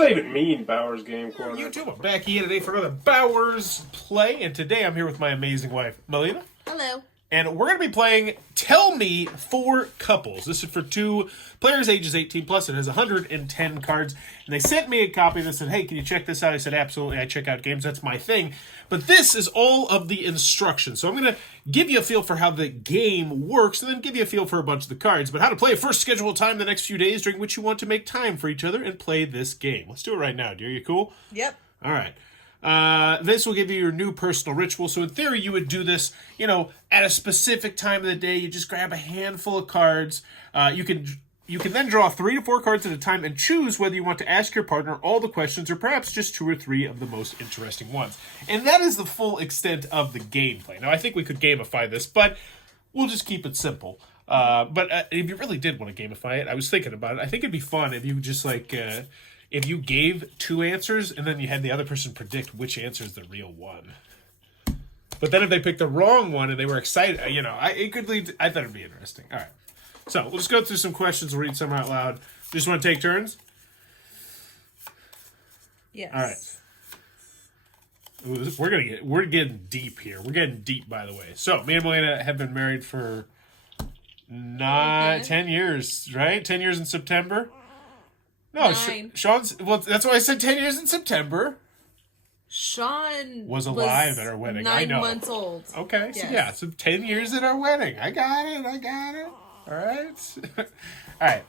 does that even mean, Bowers Game Corner? YouTube, I'm back here today for another Bowers play, and today I'm here with my amazing wife, Malina. Hello. And we're going to be playing Tell Me for Couples. This is for 2 players ages 18 plus. It has 110 cards. And they sent me a copy and they said, hey, can you check this out? I said, absolutely. I check out games. That's my thing. But this is all of the instructions. So I'm going to give you a feel for how the game works and then give you a feel for a bunch of the cards. But how to play. First, schedule time the next few days during which you want to make time for each other and play this game. Let's do it right now, dear. You cool? Yep. All right. This will give you your new personal ritual. So in theory, you would do this, at a specific time of the day. You just grab a handful of cards. You can then draw 3 to 4 cards at a time and choose whether you want to ask your partner all the questions or perhaps just 2 or 3 of the most interesting ones. And that is the full extent of the gameplay. Now, I think we could gamify this, but we'll just keep it simple. But if you really did want to gamify it, I was thinking about it. I think it'd be fun if you just if you gave 2 answers and then you had the other person predict which answer is the real one. But then if they picked the wrong one and they were excited, it could lead I thought it'd be interesting. All right. So we'll just go through some questions. We'll read some out loud. Just want to take turns? Yes. All right. We're getting deep here. We're getting deep, by the way. So me and Malina have been married for 10 years, right? 10 years in September. No, 9. Sean's... Well, that's why I said 10 years in September. Sean was alive at our wedding. 9 I know. months old. Okay, Yes. So 10 years at our wedding. I got it. All right. All right.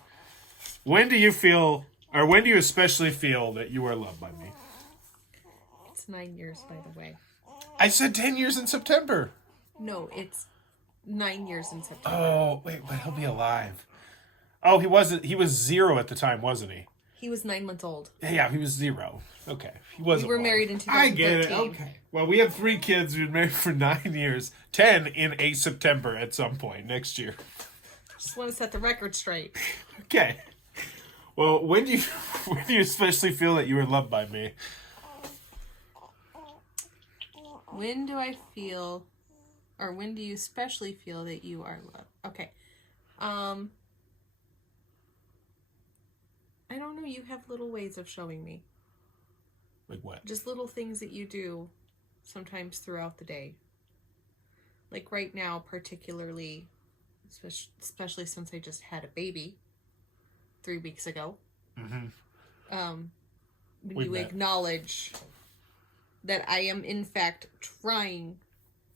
When do you especially feel that you are loved by me? It's 9 years, by the way. I said 10 years in September. No, it's 9 years in September. Oh, wait, but he'll be alive. Oh, he was 0 at the time, wasn't he? He was 9 months old. Yeah, he was 0. Okay. He wasn't. We were married in 2013. I get it. Okay. Well, we have 3 kids. We've been married for 9 years. 10 in a September at some point next year. Just want to set the record straight. Okay. Well, when do you especially feel that you are loved by me? When do I feel, or when do you especially feel that you are loved? Okay. I don't know. You have little ways of showing me. Like what? Just little things that you do sometimes throughout the day. Like right now, particularly, especially since I just had a baby 3 weeks ago. Mm-hmm. When you acknowledge that I am, in fact, trying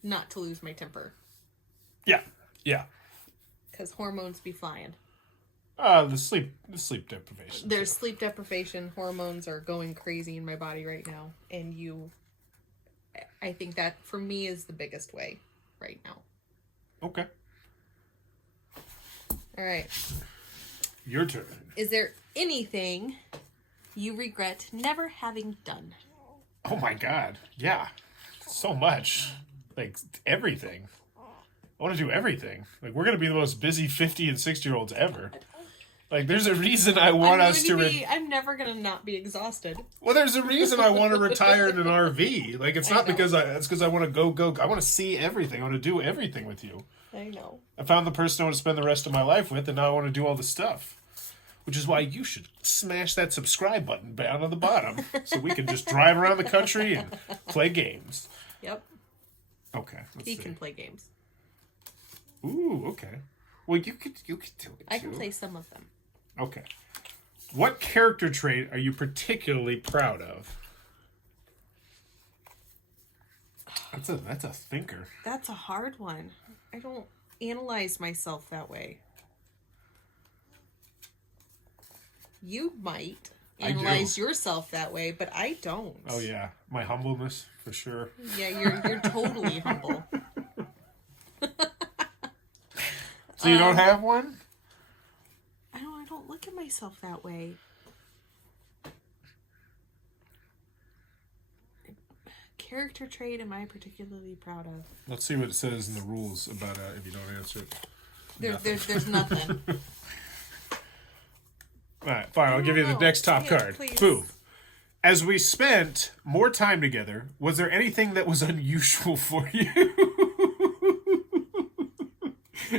not to lose my temper. Yeah. Because hormones be flying. The sleep deprivation. There's sleep deprivation. Hormones are going crazy in my body right now. And I think that, for me, is the biggest way right now. Okay. All right. Your turn. Is there anything you regret never having done? Oh my God. Yeah. So much. Like, everything. I want to do everything. Like, we're going to be the most busy 50 and 60-year-olds ever. Like, there's a reason I want us to... I'm never going to not be exhausted. Well, there's a reason I want to retire in an RV. Like, it's not because it's because I want to go. I want to see everything. I want to do everything with you. I know. I found the person I want to spend the rest of my life with, and now I want to do all the stuff. Which is why you should smash that subscribe button down on the bottom so we can just drive around the country and play games. Yep. Okay. He can play games. Ooh, okay. Well, you could do it too. I can play some of them. Okay. What character trait are you particularly proud of? That's a thinker. That's a hard one. I don't analyze myself that way. You might analyze yourself that way, but I don't. Oh yeah, my humbleness for sure. Yeah, you're totally humble. So you don't have one? I don't look at myself that way. Character trait am I particularly proud of? Let's see what it says in the rules about if you don't answer it. There's nothing. All right, fine. I'll give you the next top card. Please. Boom. As we spent more time together, was there anything that was unusual for you?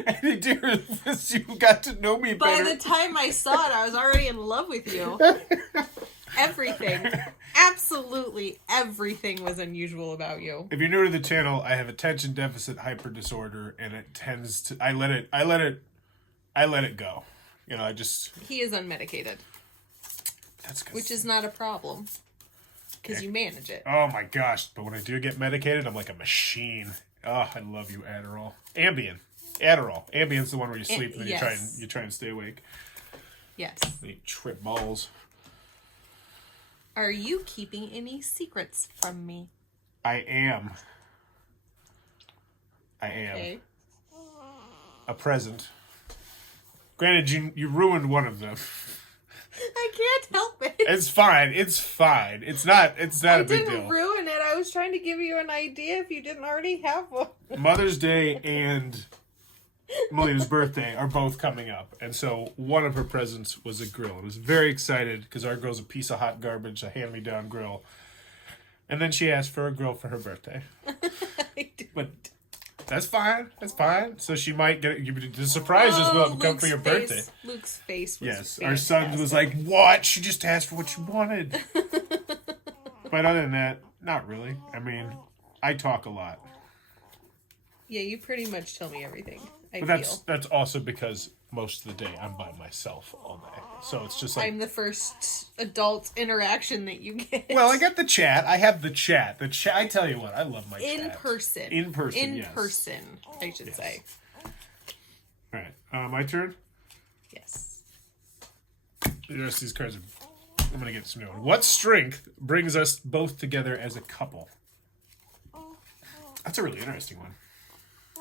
Any difference? You got to know me better. By the time I saw it, I was already in love with you. Everything. Absolutely everything was unusual about you. If you're new to the channel, I have attention deficit hyper disorder, and it tends to I let it go. You know, I just He is unmedicated. that's good. Which is not a problem. Because you manage it. Oh my gosh! But when I do get medicated, I'm like a machine. Oh, I love you, Adderall, Ambien, Adderall. Ambien's the one where you sleep and then yes. you try and stay awake. Yes. And you trip balls. Are you keeping any secrets from me? I am. Okay. A present. Granted, you ruined one of them. I can't help it. It's fine. It's fine. It's not a big deal. I didn't ruin it. I was trying to give you an idea if you didn't already have one. Mother's Day and Malina's birthday are both coming up. And so one of her presents was a grill. I was very excited because our girl's a piece of hot garbage, a hand-me-down grill. And then she asked for a grill for her birthday. But that's fine. That's fine. So she might get it. The surprises will come for your birthday. Luke's face was Yes. fantastic. Our son was like, what? She just asked for what you wanted. But other than that, not really. I mean, I talk a lot. Yeah, you pretty much tell me everything. But that's also because most of the day I'm by myself all day. So it's just like... I'm the first adult interaction that you get. Well, I got the chat. I have the chat. I tell you what, I love my chat. In person, yes. I should say. All right. My turn? Yes. The rest of these cards I'm going to get some new one. What strength brings us both together as a couple? That's a really interesting one.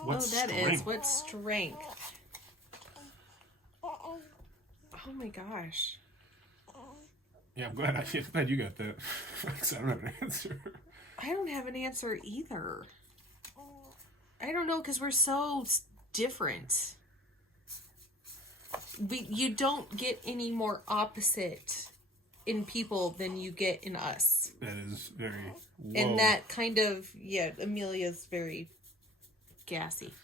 What strength? What strength? Oh my gosh. Yeah, I'm glad you got that. I don't have an answer. I don't have an answer either. I don't know, because we're so different. You don't get any more opposite in people than you get in us. That is very... Whoa. And that kind of... Yeah, Amelia's very gassy.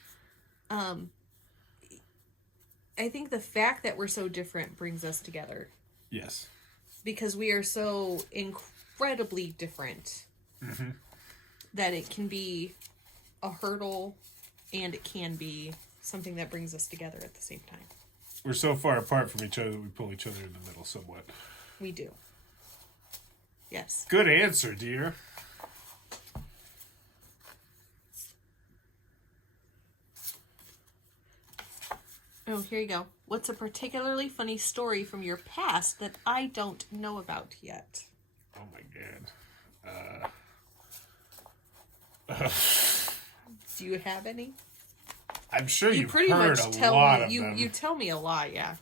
I think the fact that we're so different brings us together. Yes. Because we are so incredibly different that it can be a hurdle and it can be something that brings us together at the same time. We're so far apart from each other that we pull each other in the middle somewhat. We do. Yes. Good answer, dear. Oh, here you go. What's a particularly funny story from your past that I don't know about yet? Oh my god. Do you have any? I'm sure you've pretty heard much a lot of me. them. You tell me a lot, yeah.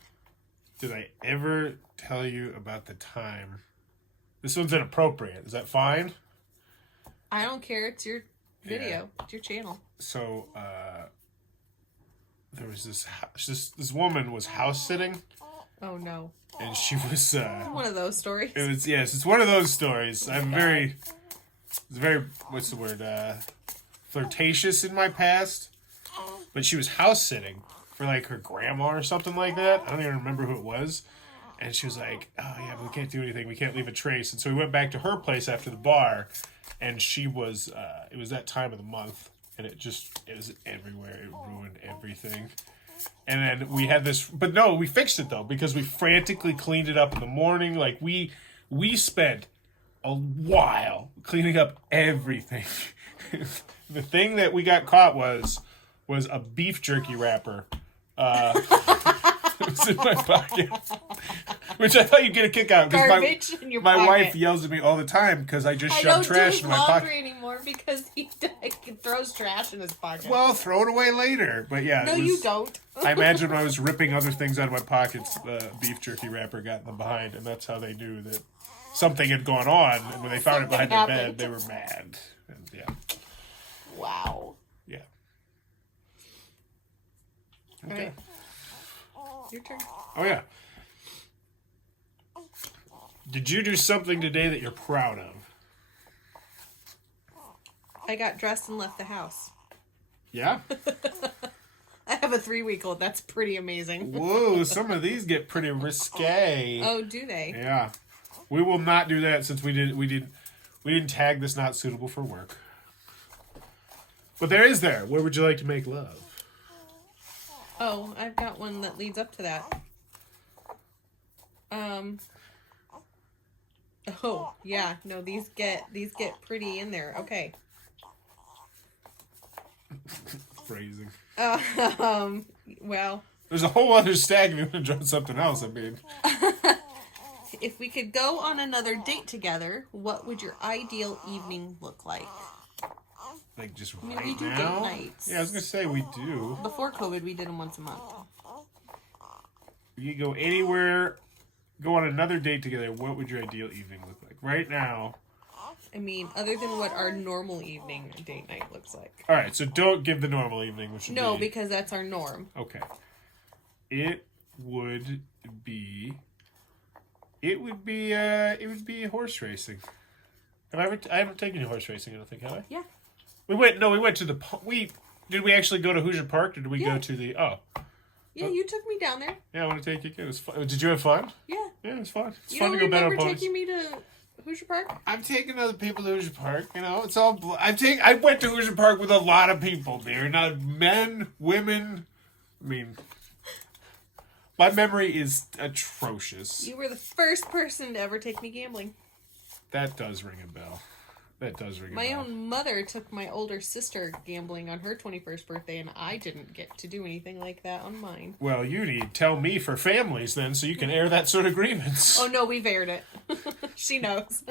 Did I ever tell you about the time? This one's inappropriate. Is that fine? I don't care. It's your video. It's your channel. So, there was this woman was house sitting. Oh no. And she was one of those stories. It's one of those stories. I'm very what's the word? Flirtatious in my past. But she was house sitting for like her grandma or something like that. I don't even remember who it was. And she was like, "Oh yeah, but we can't do anything. We can't leave a trace." And so we went back to her place after the bar, and she was it was that time of the month. And it was everywhere. It ruined everything. And then we had this... But no, we fixed it, though, because we frantically cleaned it up in the morning. Like, we spent a while cleaning up everything. The thing that we got caught was a beef jerky wrapper. It was in my pocket. Which I thought you'd get a kick out. Garbage in your pocket. My wife yells at me all the time because I just shove trash in my pocket. I don't do his laundry anymore because he throws trash in his pocket. Well, throw it away later. But yeah. No, you don't. I imagine when I was ripping other things out of my pockets, the beef jerky wrapper got in the behind, and that's how they knew that something had gone on. And when they found it behind their bed, they were mad. And yeah. Wow. Yeah. Okay. Right. Your turn. Oh, yeah. Did you do something today that you're proud of? I got dressed and left the house. Yeah? I have a 3-week-old. That's pretty amazing. Whoa, some of these get pretty risque. Oh, do they? Yeah. We will not do that since we didn't tag this not suitable for work. But there is there. Where would you like to make love? Oh, I've got one that leads up to that. Oh, yeah. No, these get pretty in there. Okay. Phrasing. Well, There's a whole other stack if you want to draw something else, I mean. if we could go on another date together, what would your ideal evening look like? Like just I mean, right we do now? date nights. Yeah, I was going to say we do. Before COVID, we did them once a month. You could go anywhere, go on another date together, what would your ideal evening look like? Right now. I mean, other than what our normal evening date night looks like. All right, so don't give the normal evening, which would No, be... because that's our norm. Okay. It would be horse racing. I haven't taken you horse racing, I don't think, have I? Yeah. We went to the did we actually go to Hoosier Park or did we go to the Yeah, you took me down there. Yeah, I want to take you. It was fun. Did you have fun? Yeah. Yeah, it was fun. It's You fun don't to go bet on remember ponies. taking me to Hoosier Park? I've taken other people to Hoosier Park. You know, it's all. I went to Hoosier Park with a lot of people there. Not men, women. I mean, my memory is atrocious. You were the first person to ever take me gambling. That does ring a bell. That does ring a My bell. own mother took my older sister gambling on her 21st birthday, and I didn't get to do anything like that on mine. Well, you need to tell me for families then, so you can air that sort of grievance. Oh no, we've aired it. She knows.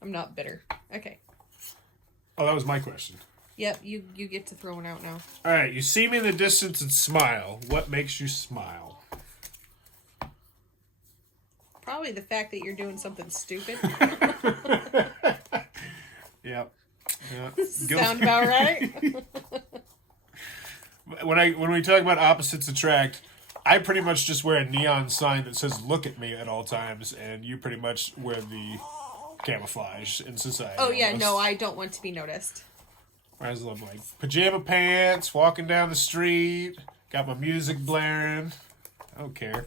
I'm not bitter. Okay. Oh, that was my question. Yep, you get to throw one out now. All right, you see me in the distance and smile. What makes you smile? Probably the fact that you're doing something stupid. Yep. Sound about right? When we talk about opposites attract, I pretty much just wear a neon sign that says "Look at me" at all times, and you pretty much wear the camouflage in society. Oh yeah, almost. no, I don't want to be noticed. I just love like pajama pants, walking down the street, got my music blaring. I don't care.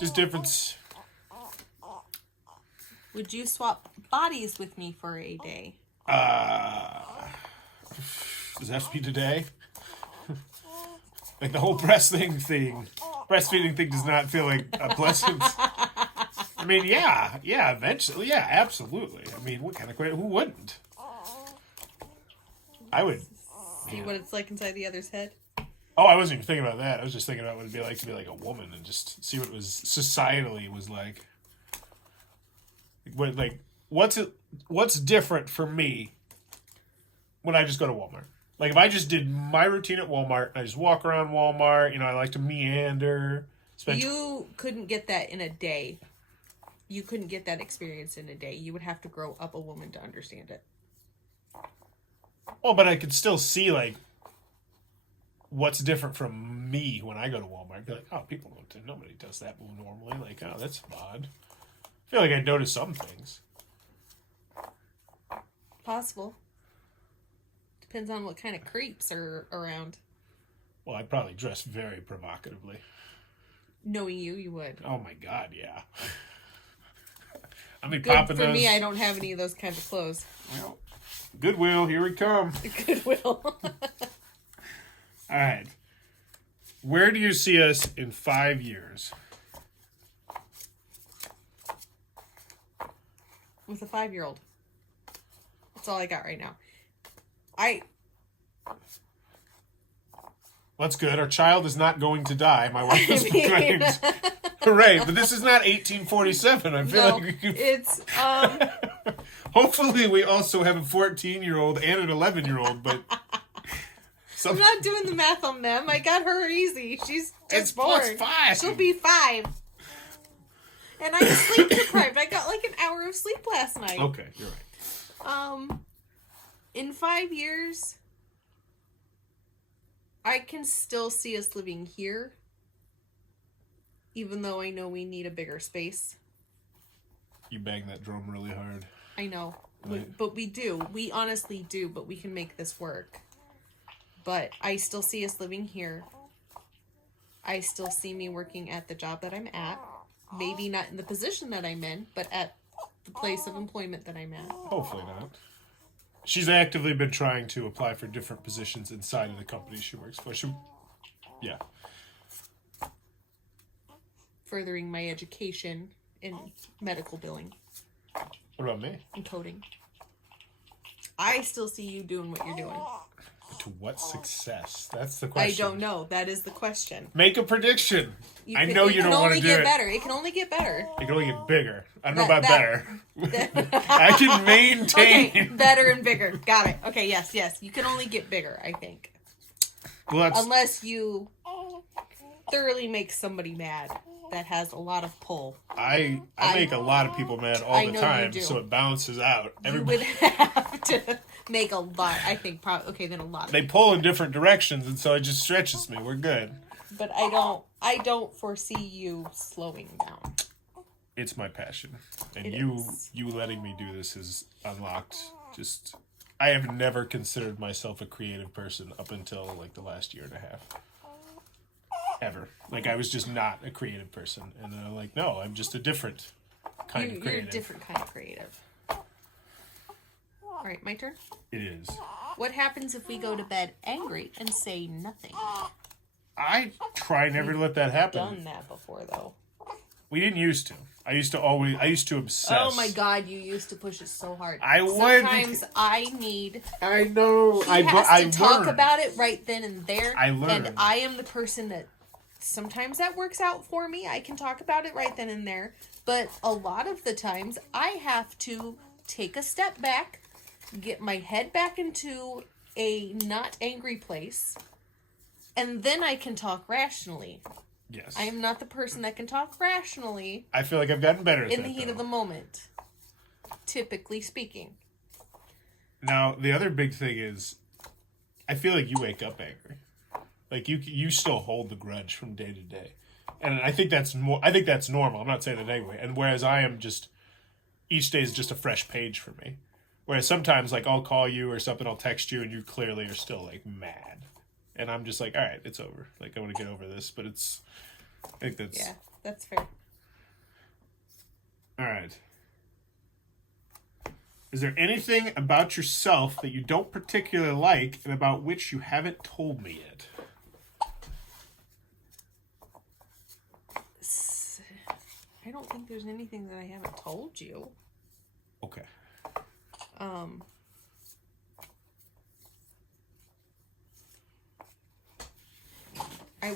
Just difference. Would you swap bodies with me for a day? Does that have to be today? Like the whole breastfeeding thing does not feel like a pleasant. I mean, yeah, eventually, yeah, absolutely. I mean, what kind of who wouldn't? I would. See what it's like inside the other's head? Oh, I wasn't even thinking about that. I was just thinking about what it'd be like to be like a woman and just see what it was societally was like. What's different for me when I just go to Walmart? Like if I just did my routine at Walmart, I just walk around Walmart, you know, I like to meander. You couldn't get that in a day. You couldn't get that experience in a day. You would have to grow up a woman to understand it. Oh, but I could still see like what's different from me when I go to Walmart. I'd be like, oh, nobody does that move normally. Like, oh, that's odd. I feel like I notice some things. Possible. Depends on what kind of creeps are around. Well, I'd probably dress very provocatively. Knowing you would. Oh my god, yeah. I mean, Good popping for those. me, I don't have any of those kinds of clothes. Well, Goodwill, here we come. Goodwill. All right. Where do you see us in 5 years? With a 5-year-old. That's all I got right now. That's good. Our child is not going to die. My wife has proclaimed. Hooray. But this is not 1847. I feel No, like we could... it's Hopefully we also have a 14-year-old and an 11-year-old, but... I'm not doing the math on them. I got her easy. She's It's just born. +5. She'll be 5. And I'm sleep deprived. I got like an hour of sleep last night. Okay, you're right. In 5 years, I can still see us living here, even though I know we need a bigger space. You bang that drum really hard. I know, Right. but we do. We honestly do, but we can make this work. But I still see us living here. I still see me working at the job that I'm at, Maybe not in the position that I'm in, but at the place of employment that I'm at. Hopefully not. She's actively been trying to apply for different positions inside of the company she works for. Yeah. Furthering my education in medical billing. What about me? And coding. I still see you doing what you're doing. To what success? That's the question. I don't know. That is the question. Make a prediction. I know you don't want to do it. It can only get better. It can only get bigger. I don't know about better. I can maintain. Okay, better and bigger. Got it. Okay, yes. You can only get bigger, I think. Well, unless you thoroughly make somebody mad that has a lot of pull. I make a lot of people mad all the time, so it balances out. Everybody would have to make a lot. I think probably then a lot. They pull in different directions, and so it just stretches me. We're good. But I don't foresee you slowing down. It's my passion, and you letting me do this has unlocked. I have never considered myself a creative person up until like the last year and a half. Ever. Like, I was just not a creative person. And then I'm like, no, I'm just a different kind of creative. You're a different kind of creative. Alright, my turn? It is. What happens if we go to bed angry and say nothing? I try never to let that happen. We've done that before, though. We didn't used to. I used to obsess. Oh my god, you used to push it so hard. Sometimes I need... I know. I have to talk about it right then and there. I learned. And I am the person that... Sometimes that works out for me. I can talk about it right then and there. But a lot of the times, I have to take a step back, get my head back into a not angry place, and then I can talk rationally. Yes. I am not the person that can talk rationally. I feel like I've gotten better at that, in the heat of the moment, typically speaking. Now, the other big thing is, I feel like you wake up angry. Like, you still hold the grudge from day to day. And I think that's normal. I'm not saying that anyway. And whereas I am just, each day is just a fresh page for me. Whereas sometimes, like, I'll call you or something, I'll text you, and you clearly are still, like, mad. And I'm just like, all right, it's over. Like, I want to get over this. But I think that's... Yeah, that's fair. All right. Is there anything about yourself that you don't particularly like and about which you haven't told me yet? I don't think there's anything that I haven't told you. Okay. I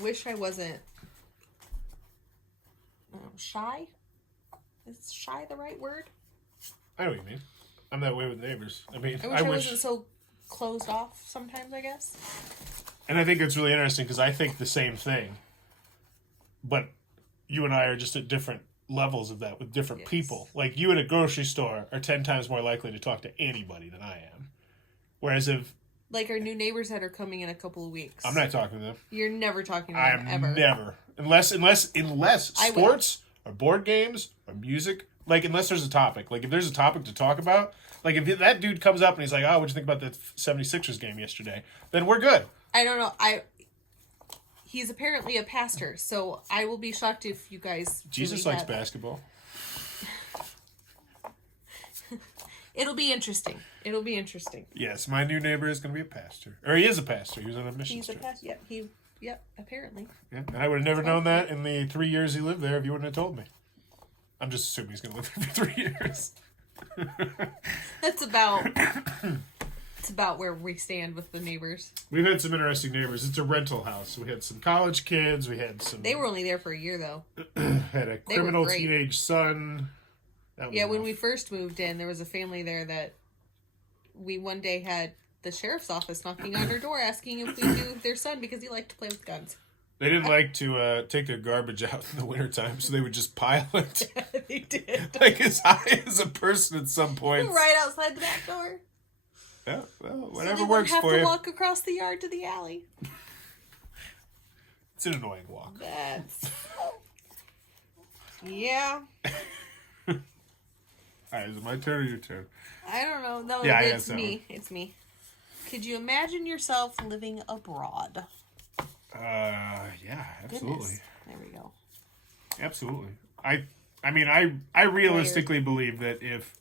wish I wasn't shy. Is shy the right word? I know what you mean. I'm that way with neighbors. I mean, I wish I wasn't so closed off sometimes, I guess. And I think it's really interesting because I think the same thing. But you and I are just at different levels of that with different people. Like, you at a grocery store are 10 times more likely to talk to anybody than I am. Whereas if... Like our new neighbors that are coming in a couple of weeks. I'm not talking to them. You're never talking to them, ever. Never. Unless sports or board games or music, like, unless there's a topic. Like, if there's a topic to talk about, like, if that dude comes up and he's like, oh, what'd you think about that 76ers game yesterday? Then we're good. I don't know. He's apparently a pastor, so I will be shocked if you guys... Jesus likes basketball. It'll be interesting. Yes, my new neighbor is going to be a pastor. Or he is a pastor. He was on a mission trip. He's a pastor. Yep, apparently. Yeah, and I would have never known that in the 3 years he lived there if you wouldn't have told me. I'm just assuming he's going to live there for 3 years. That's about... It's about where we stand with the neighbors. We've had some interesting neighbors. It's a rental house. We had some college kids. We had some... They were only there for a year, though. Had a criminal teenage son. When we first moved in, there was a family there that we one day had the sheriff's office knocking on our door asking if we knew their son because he liked to play with guns. They didn't like to take their garbage out in the wintertime, so they would just pile it. They did. Like, as high as a person at some point. Right outside the back door. Yeah, well, whatever so works for you. Have to walk across the yard to the alley. It's an annoying walk. That's... Yeah. Alright, is it my turn or your turn? I don't know. No, yeah, it's me. It's me. Could you imagine yourself living abroad? Yeah, absolutely. Goodness. There we go. Absolutely. I mean, I realistically believe that if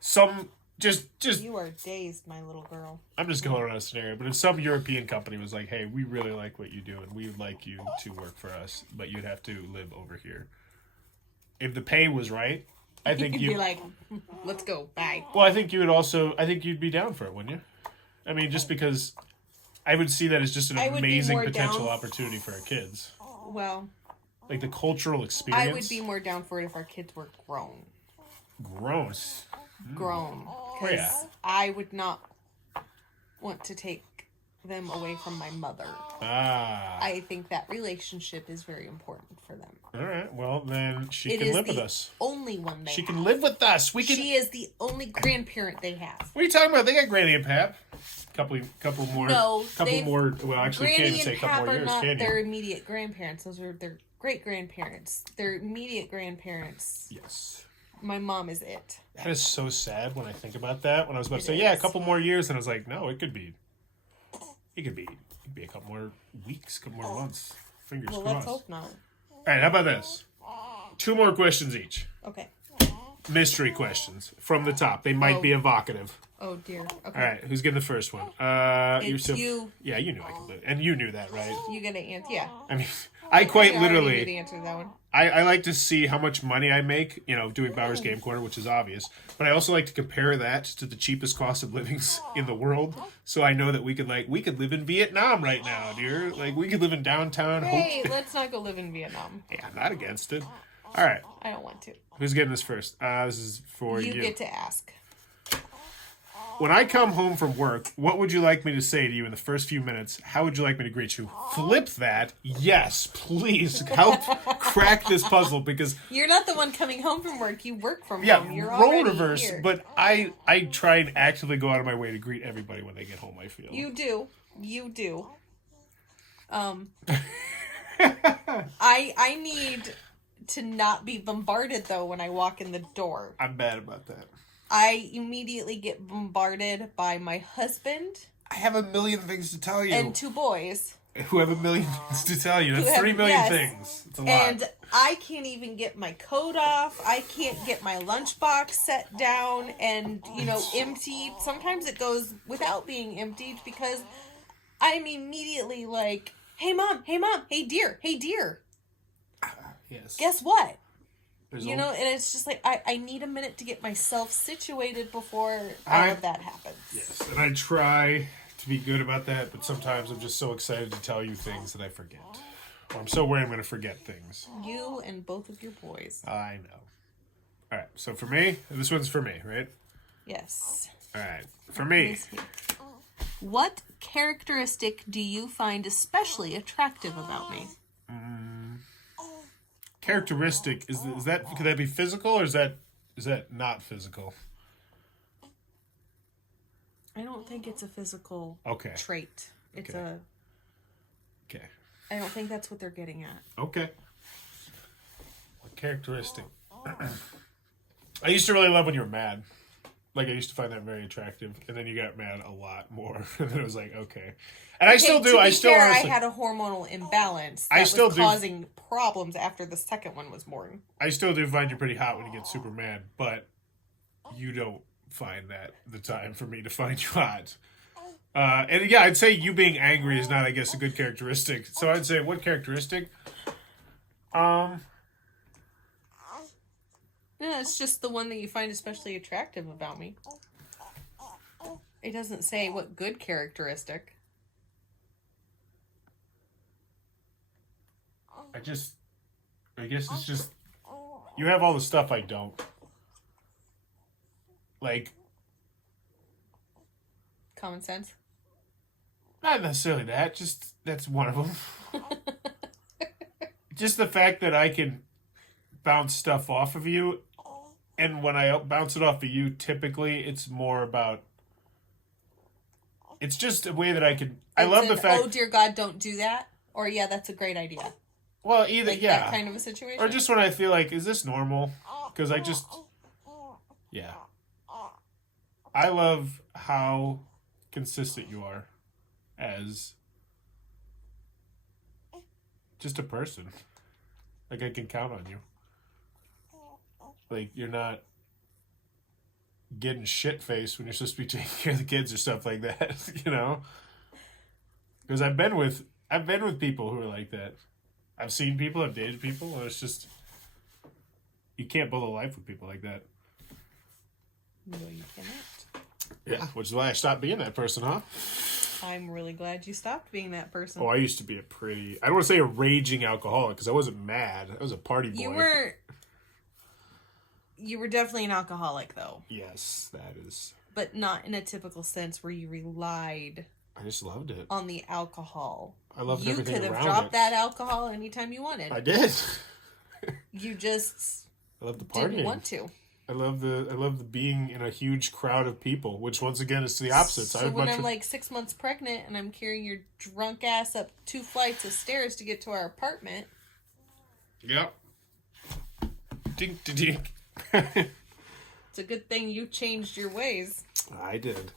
some just You are dazed, my little girl. I'm just going on a scenario, but if some European company was like, "Hey, we really like what you do, and we would like you to work for us, but you'd have to live over here," if the pay was right, I think You'd you. be like, let's go, bye. Well, I think you would also. I think you'd be down for it, wouldn't you? I mean, just because I would see that as just an I would be amazing more potential down- opportunity for our kids, Well, like the cultural experience. I would be more down for it if our kids were grown. Gross. Grown. Oh, Because yeah. I would not want to take them away from my mother. Ah. I think that relationship is very important for them. All right. Well, then she It can is live with the us. only one they She have. can live with us. We can. She is the only grandparent they have. What are you talking about? They got Granny and Pap. Couple more. No, couple more. Well, actually, you can't Granny even say a and couple Pap more are years, not can their you? immediate grandparents. Those are their great grandparents. Their immediate grandparents. Yes. My mom is it. That is so sad when I think about that. When I was about to say, It yeah, a is. couple more years, and I was like, no, it could be a couple more weeks, a couple more months. Fingers Well, crossed. let's hope not. All right, how about this? 2 more questions each. Okay. Mystery questions from the top. They might Oh. be evocative. Oh dear. Okay. All right, who's getting the first one? It's you. Yeah, you knew I could live, and you knew that, right? You get to answer. Yeah. I mean, I quite I already knew the literally. answer to that one. I like to see how much money I make, doing Bowers Game Corner, which is obvious. But I also like to compare that to the cheapest cost of livings in the world, so I know that we could live in Vietnam right now, dear. Like we could live in downtown. Hey, let's not go live in Vietnam. Hey, I'm not against it. All right, I don't want to. who's getting this first? This is for you. You get to ask. When I come home from work, what would you like me to say to you in the first few minutes? How would you like me to greet you? Flip that. Yes, please help crack this puzzle because You're not the one coming home from work. You work from yeah, home. You're role already reverse. here. But I try and actively go out of my way to greet everybody when they get home. I feel You do. You do. I need to not be bombarded though when I walk in the door. I'm bad about that. I immediately get bombarded by my husband I have a million things to tell you. and 2 boys. Who have a million things to tell you? That's Who have- 3 million yes. things. It's a lot. And I can't even get my coat off. I can't get my lunchbox set down and, emptied. Sometimes it goes without being emptied because I'm immediately like, hey mom, hey dear. Yes. Guess what? There's And it's just like, I need a minute to get myself situated before all I- of that happens. Yes, and I try to be good about that, but sometimes I'm just so excited to tell you things that I forget. Or I'm so worried I'm going to forget things. You and both of your boys. I know. All right, so for me, this one's for me, right? Yes. All right, for me. What characteristic do you find especially attractive about me? Characteristic is that could that be physical or is that not physical? I don't think it's a physical Okay. trait. It's Okay. Okay. I don't think that's what they're getting at. Okay. What characteristic? I used to really love when you were mad. Like I used to find that very attractive, and then you got mad a lot more, and then it was like okay, and I still do. To I be still fair, honestly, I had a hormonal imbalance that I still was do. causing problems after the second one was born. I still do find you pretty hot when you get super mad, but you don't find that the time for me to find you hot. And yeah, I'd say you being angry is not, I guess, a good characteristic. So I'd say what characteristic? Yeah, it's just the one that you find especially attractive about me. It doesn't say what good characteristic. I guess it's just you have all the stuff I don't. Like, Common sense. not necessarily that, just that's one of them. Just the fact that I can bounce stuff off of you, and when I bounce it off of you, typically it's more about. It's just a way that I can. I love the fact. Oh dear God, don't do that. Or yeah, that's a great idea. Well, either Like yeah, that kind of a situation. or just when I feel like, is this normal? Because I just, yeah. I love how consistent you are as just a person. Like I can count on you. Like, you're not getting shit-faced when you're supposed to be taking care of the kids or stuff like that, you know? Because I've been with people who are like that. I've seen people, I've dated people, and it's just, you can't build a life with people like that. No, you cannot. Yeah, which is why I stopped being that person, huh? I'm really glad you stopped being that person. Oh, I used to be I don't want to say a raging alcoholic, because I wasn't mad. I was a party boy. You were definitely an alcoholic, though. Yes, that is. But not in a typical sense where you relied. I just loved it. On the alcohol. I loved everything around it. You could have dropped that alcohol anytime you wanted. I did. You just I love the partying. Didn't want to. I love the being in a huge crowd of people, which once again is the opposite. So when I'm like 6 months pregnant and I'm carrying your drunk ass up 2 flights of stairs to get to our apartment. Yep. Dink to dink. It's a good thing you changed your ways. I did.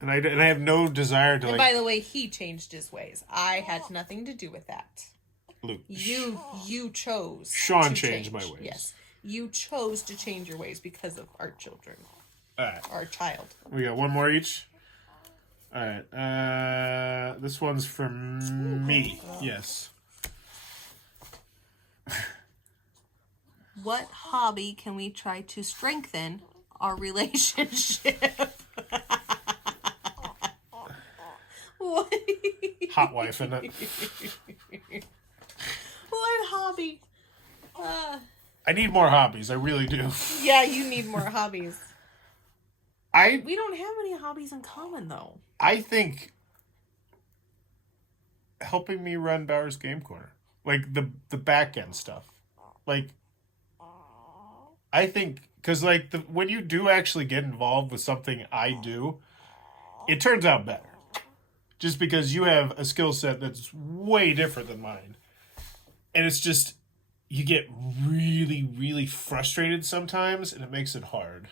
And I have no desire to. And by the way, he changed his ways. I had nothing to do with that. Luke. You chose. Sean changed my ways. Yes. You chose to change your ways because of our children. All right. Our child. We got one more each. All right. This one's from me. Yes. What hobby can we try to strengthen our relationship? What? Hot wife, isn't it? What hobby? I need more hobbies. I really do. Yeah, you need more hobbies. We don't have any hobbies in common, though. I think helping me run Bowers Game Corner, like the back end stuff, like I think because like when you do actually get involved with something I do, it turns out better. Just because you have a skill set that's way different than mine, and it's just you get really, really frustrated sometimes, and it makes it hard.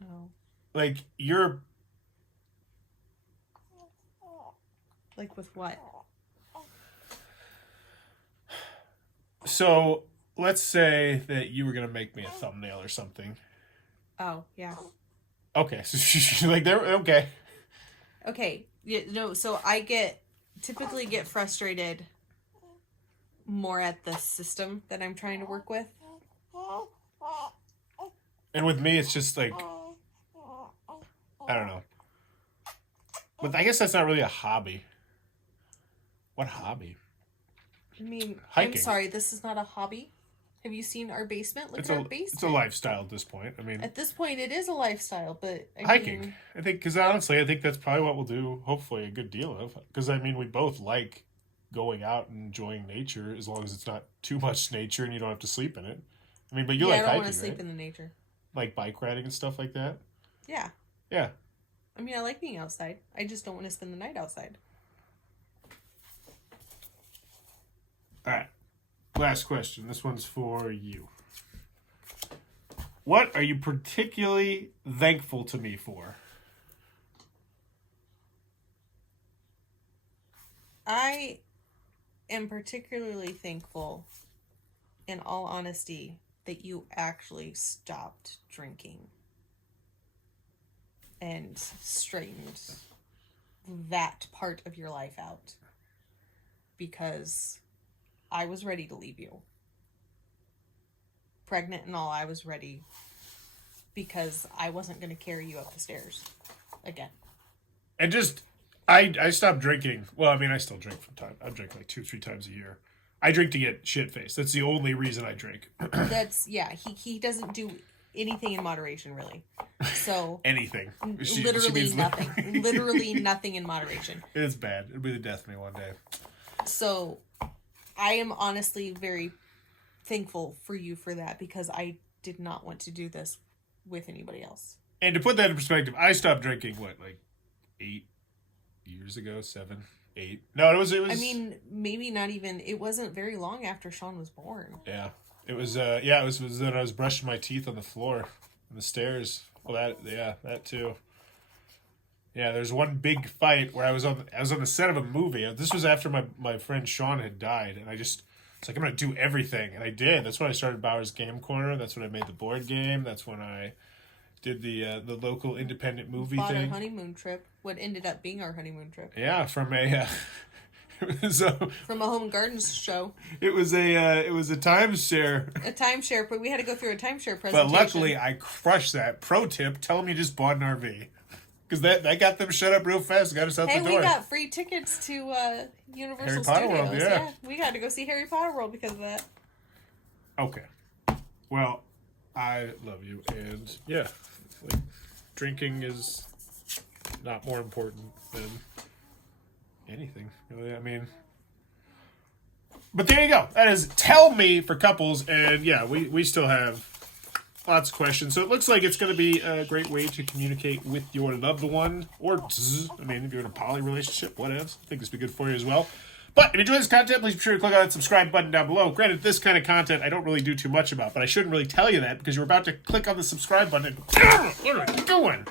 Oh. Like, you're... Like with what? So, let's say that you were going to make me a thumbnail or something. Oh, yeah. Okay, so like, there, okay. Okay, yeah, no, so I typically get frustrated more at the system that I'm trying to work with. And with me, it's just like, I don't know. But I guess that's not really a hobby. What hobby? I mean, hiking. I'm sorry, this is not a hobby. Have you seen our basement? Look at our basement. It's a lifestyle at this point. I mean, at this point, it is a lifestyle, but hiking. I think, because honestly, I think that's probably what we'll do, hopefully, a good deal of. Because, I mean, we both like going out and enjoying nature as long as it's not too much nature and you don't have to sleep in it. I mean, but you like hiking, I don't want to sleep in the nature. Like bike riding and stuff like that? Yeah. Yeah. I mean, I like being outside. I just don't want to spend the night outside. All right. Last question. This one's for you. What are you particularly thankful to me for? I am particularly thankful, in all honesty, that you actually stopped drinking and straightened that part of your life out. Because I was ready to leave you. Pregnant and all, I was ready. Because I wasn't going to carry you up the stairs again. And just, I stopped drinking. Well, I mean, I still drink from time. I drink like 2-3 times a year. I drink to get shit-faced. That's the only reason I drink. He doesn't do anything in moderation, really. So anything. Literally nothing. Literally nothing in moderation. It's bad. It'll be the death of me one day. So I am honestly very thankful for you for that, because I did not want to do this with anybody else. And to put that in perspective, I stopped drinking, like 8 years ago? 7, 8? No, it was... I mean, maybe not even... It wasn't very long after Sean was born. Yeah. It was, it was then I was brushing my teeth on the floor, on the stairs. Well, that too. Yeah, there's one big fight where I was on the set of a movie. This was after my friend Sean had died, and I just It's like, I'm going to do everything. And I did. That's when I started Bauer's Game Corner. That's when I made the board game. That's when I did the local independent movie Bought thing. our honeymoon trip. What ended up being our honeymoon trip. Yeah, from a... it was from a home and gardens show. It was a timeshare. A timeshare, but we had to go through a timeshare presentation. But luckily, I crushed that. Pro tip, tell them you just bought an RV. Because that got them shut up real fast. Got us out the door. Hey, we got free tickets to Universal Harry Potter Studios. World, yeah. We got to go see Harry Potter World because of that. Okay. Well, I love you. And, yeah, like, drinking is not more important than anything, really. I mean... But there you go. That is Tell Me for couples. And, yeah, we still have... lots of questions. So it looks like it's going to be a great way to communicate with your loved one. Or, I mean, if you're in a poly relationship, whatever. I think this would be good for you as well. But if you enjoy this content, please be sure to click on that subscribe button down below. Granted, this kind of content I don't really do too much about, but I shouldn't really tell you that because you're about to click on the subscribe button and what am I doing?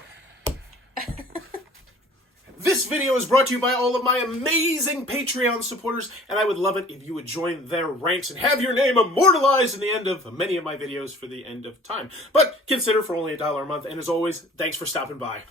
This video is brought to you by all of my amazing Patreon supporters, and I would love it if you would join their ranks and have your name immortalized in the end of many of my videos for the end of time. But consider for only $1 a month, and as always, thanks for stopping by.